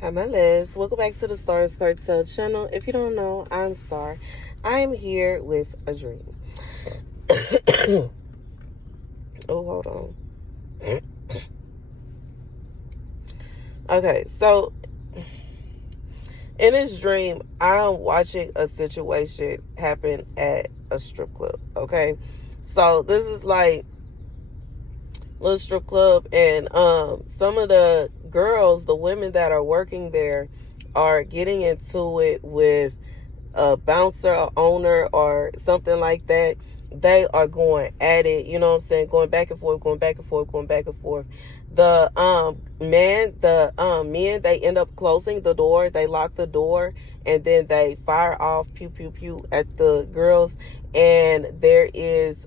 Hi, my Liz. Welcome back to the Starscartel channel. If you don't know, I'm Star. I am here with a dream. Oh, hold on. Okay, so in this dream, I'm watching a situation happen at a strip club. Okay, so this is like little strip club, and some of the girls, the women that are working there, are getting into it with a bouncer, a owner, or something like that. They are going at it, you know what I'm saying, going back and forth, going back and forth, going back and forth. The men, they end up closing the door. They lock the door, and then they fire off pew pew pew at the girls. And there is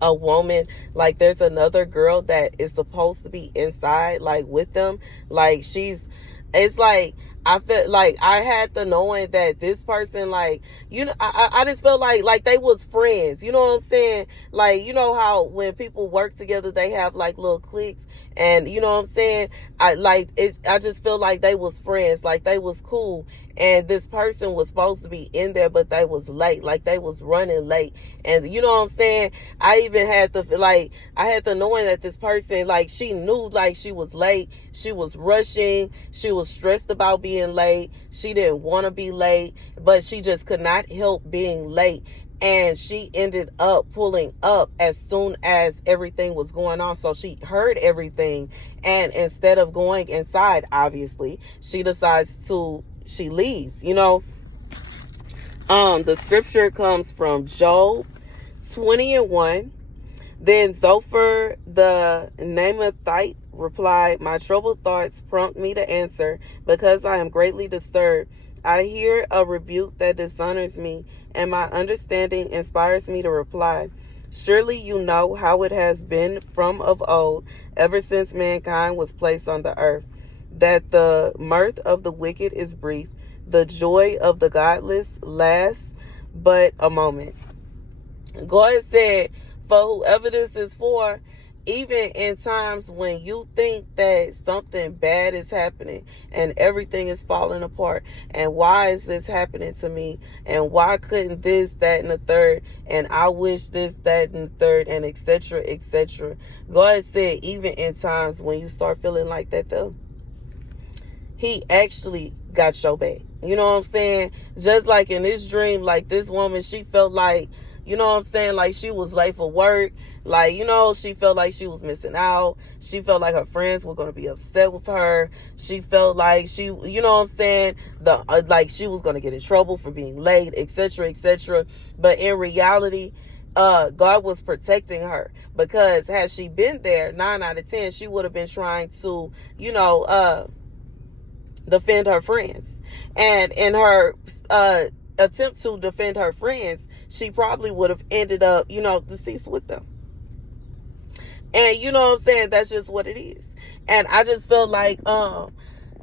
a woman, like there's another girl that is supposed to be inside, like with them. Like it's like I felt like I had the knowing that this person, like, you know, I just felt like they was friends. You know what I'm saying? Like, you know how when people work together, they have like little cliques, and you know what I'm saying? I just feel like they was friends, like they was cool. And this person was supposed to be in there, but they was late, like they was running late. And you know what I'm saying? I even had I had the knowing that this person, like, she knew, like, she was late. She was rushing. She was stressed about being late. She didn't want to be late, but she just could not help being late. And she ended up pulling up as soon as everything was going on. So she heard everything. And instead of going inside, obviously, she leaves, you know. The scripture comes from Job 20:1. Then Zophar the Naamathite replied, "My troubled thoughts prompt me to answer, because I am greatly disturbed. I hear a rebuke that dishonors me, and my understanding inspires me to reply. Surely you know how it has been from of old, ever since mankind was placed on the earth, that the mirth of the wicked is brief, the joy of the godless lasts but a moment." God said, for whoever this is for, even in times when you think that something bad is happening and everything is falling apart, and why is this happening to me, and why couldn't this, that, and the third, and I wish this, that, and the third, and etc., etc. God said, even in times when you start feeling like that, though, he actually got your back. You know what I'm saying? Just like in this dream, like this woman, she felt like, you know what I'm saying, like she was late for work. Like, you know, she felt like she was missing out. She felt like her friends were going to be upset with her. She felt like she, you know what I'm saying, like she was going to get in trouble for being late, etc., etc. But in reality, God was protecting her, because had she been there, 9 out of 10, she would have been trying to, you know, defend her friends. And in her attempt to defend her friends, she probably would have ended up, you know, deceased with them. And you know what I'm saying? That's just what it is. And I just feel like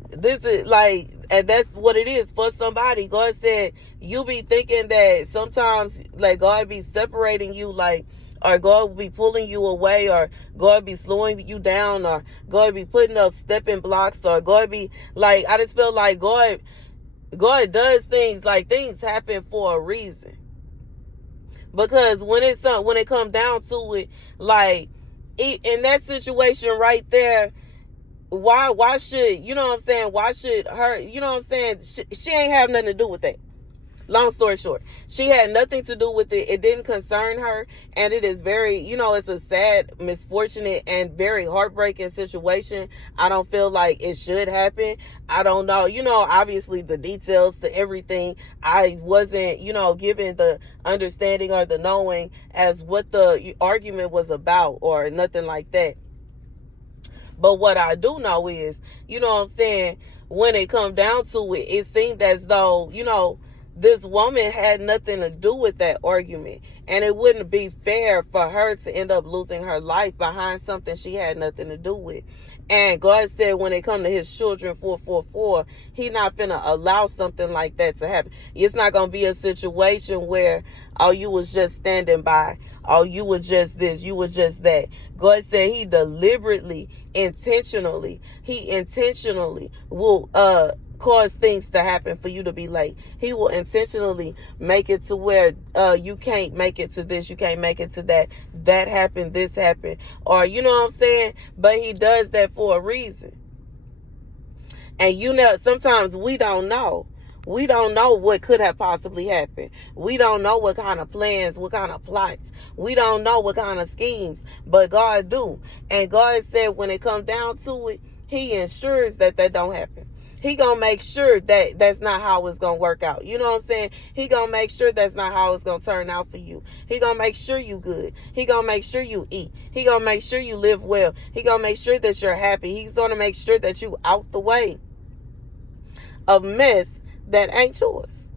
this is like, and that's what it is for somebody. God said, you be thinking that sometimes, like, God be separating you, like, or God will be pulling you away, or God be slowing you down, or God be putting up stepping blocks, or God be like, I just feel like God does things, like things happen for a reason. Because when it comes down to it, like in that situation right there, why should, you know what I'm saying, why should her, you know what I'm saying, she ain't have nothing to do with that. Long story short, she had nothing to do with it. It didn't concern her. And it is very, you know, it's a sad, misfortunate, and very heartbreaking situation. I don't feel like it should happen. I don't know. You know, obviously the details to everything, I wasn't, you know, given the understanding or the knowing as what the argument was about or nothing like that. But what I do know is, you know what I'm saying, when it comes down to it, it seemed as though, you know, this woman had nothing to do with that argument. And it wouldn't be fair for her to end up losing her life behind something she had nothing to do with. And God said when it come to his children 444, he not finna allow something like that to happen. It's not going to be a situation where, oh, you was just standing by. Oh, you were just this, you were just that. God said he deliberately intentionally. He intentionally will cause things to happen for you to be late. He will intentionally make it to where you can't make it to this, you can't make it to that. That happened, this happened, or you know what I'm saying? But he does that for a reason. And you know, sometimes we don't know. We don't know what could have possibly happened. We don't know what kind of plans, what kind of plots. We don't know what kind of schemes, but God do. And God said when it comes down to it, he ensures that don't happen. He gonna make sure that that's not how it's gonna work out. You know what I'm saying? He gonna make sure that's not how it's gonna turn out for you. He gonna make sure you good. He gonna make sure you eat. He gonna make sure you live well. He gonna make sure that you're happy. He's gonna make sure that you out the way of mess that ain't yours.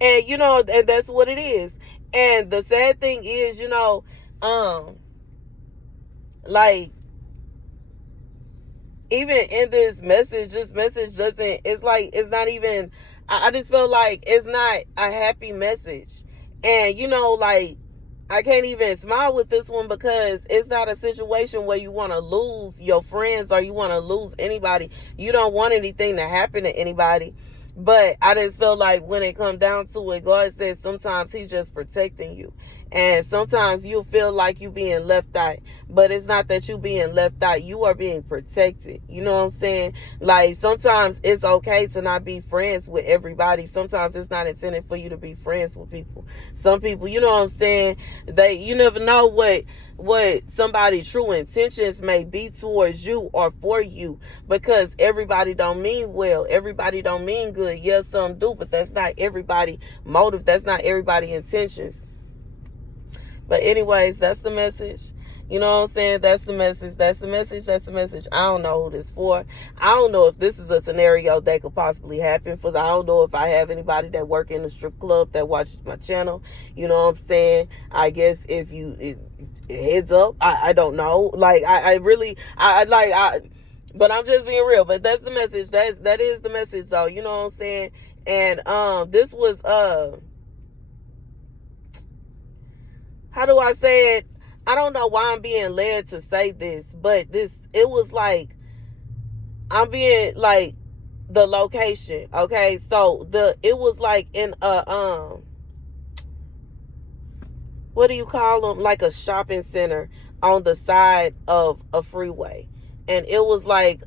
And you know, and that's what it is. And the sad thing is, you know, like, even in this message doesn't, it's like, it's not even, I just feel like it's not a happy message. And, you know, like, I can't even smile with this one because it's not a situation where you want to lose your friends or you want to lose anybody. You don't want anything to happen to anybody. But I just feel like when it comes down to it, God says sometimes he's just protecting you. And sometimes you feel like you being left out. But it's not that you being left out. You are being protected. You know what I'm saying? Like, sometimes it's okay to not be friends with everybody. Sometimes it's not intended for you to be friends with people. Some people, you know what I'm saying? You never know what somebody's true intentions may be towards you or for you, because everybody don't mean well. Everybody don't mean good. Yes, some do, but that's not everybody motive. That's not everybody intentions. But anyways, that's the message. You know what I'm saying? That's the message. That's the message. That's the message. I don't know who this for. I don't know if this is a scenario that could possibly happen for. I don't know if I have anybody that work in the strip club that watches my channel. You know what I'm saying? I guess if you heads up, I don't know. Like, but I'm just being real. But that's the message. That is the message, though. You know what I'm saying? And this was how do I say it? I don't know why I'm being led to say this, but it was like, I'm being like, the location, okay? So it was like in a what do you call them? Like a shopping center on the side of a freeway. And it was like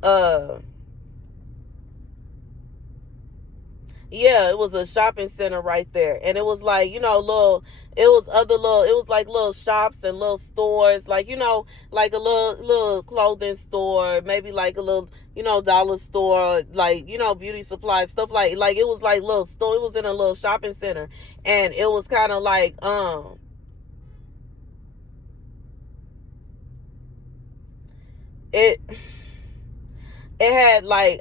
yeah, it was a shopping center right there. And it was like, you know, it was like little shops and little stores, like, you know, like a little clothing store, maybe like a little, you know, dollar store, like, you know, beauty supplies, stuff like it was like little store. It was in a little shopping center. And it was kind of like, it had like,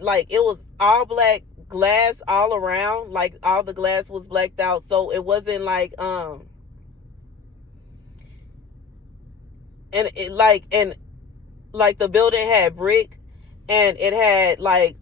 like, it was all black glass all around, like all the glass was blacked out, so it wasn't like and the building had brick, and it had like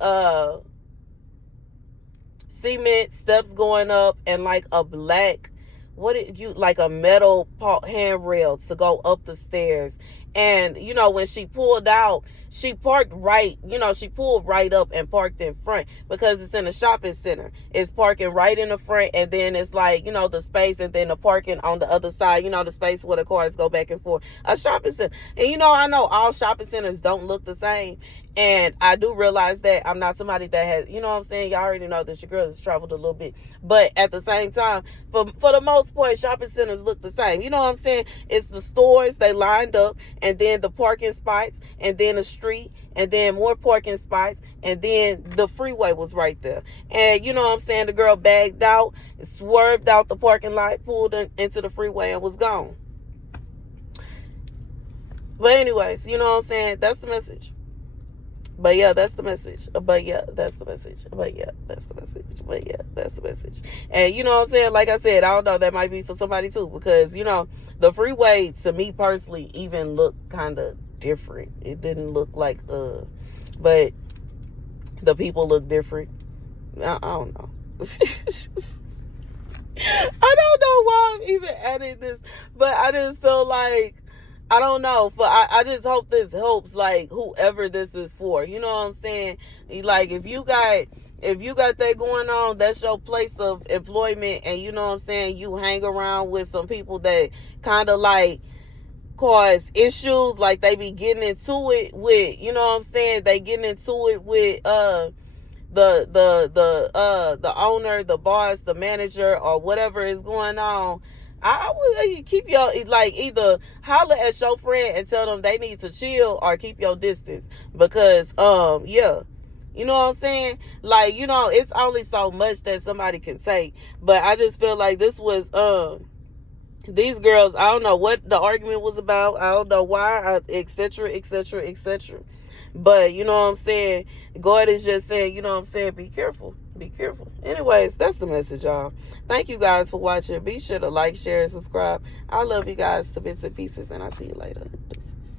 cement steps going up, and like a black, like a metal handrail to go up the stairs. And, you know, when she pulled out, she parked right, you know, she pulled right up and parked in front, because it's in a shopping center. It's parking right in the front, and then it's like, you know, the space, and then the parking on the other side, you know, the space where the cars go back and forth. A shopping center. And, you know, I know all shopping centers don't look the same. And I do realize that I'm not somebody that has, you know what I'm saying? Y'all already know that your girl has traveled a little bit. But at the same time, for the most part, shopping centers look the same. You know what I'm saying? It's the stores, they lined up, and then the parking spots, and then the street, and then more parking spots, and then the freeway was right there. And you know what I'm saying? The girl bagged out, swerved out the parking lot, pulled into the freeway, and was gone. But anyways, you know what I'm saying? That's the message. But yeah, that's the message. But yeah, that's the message. But yeah, that's the message. But yeah, that's the message. And you know what I'm saying? Like I said, I don't know, that might be for somebody too. Because, you know, the freeway, to me personally, even looked kind of different. It didn't look like, but the people look different. I don't know. I don't know why I'm even adding this. But I just feel like, I don't know. I just hope this helps, like, whoever this is for. You know what I'm saying? Like, if you got that going on, that's your place of employment, and you know what I'm saying, you hang around with some people that kind of like cause issues, like they be getting into it with, you know what I'm saying, they getting into it with the owner, the boss, the manager, or whatever is going on. I would keep your, like, either holler at your friend and tell them they need to chill, or keep your distance, because yeah, you know what I'm saying, like, you know, it's only so much that somebody can take. But I just feel like this was these girls, I don't know what the argument was about, I don't know why, etc, etc, etc. But you know what I'm saying, God is just saying, you know what I'm saying, be careful, be careful. Anyways, that's the message, y'all. Thank you guys for watching. Be sure to like, share, and subscribe. I love you guys to bits and pieces, and I'll see you later. Deuces.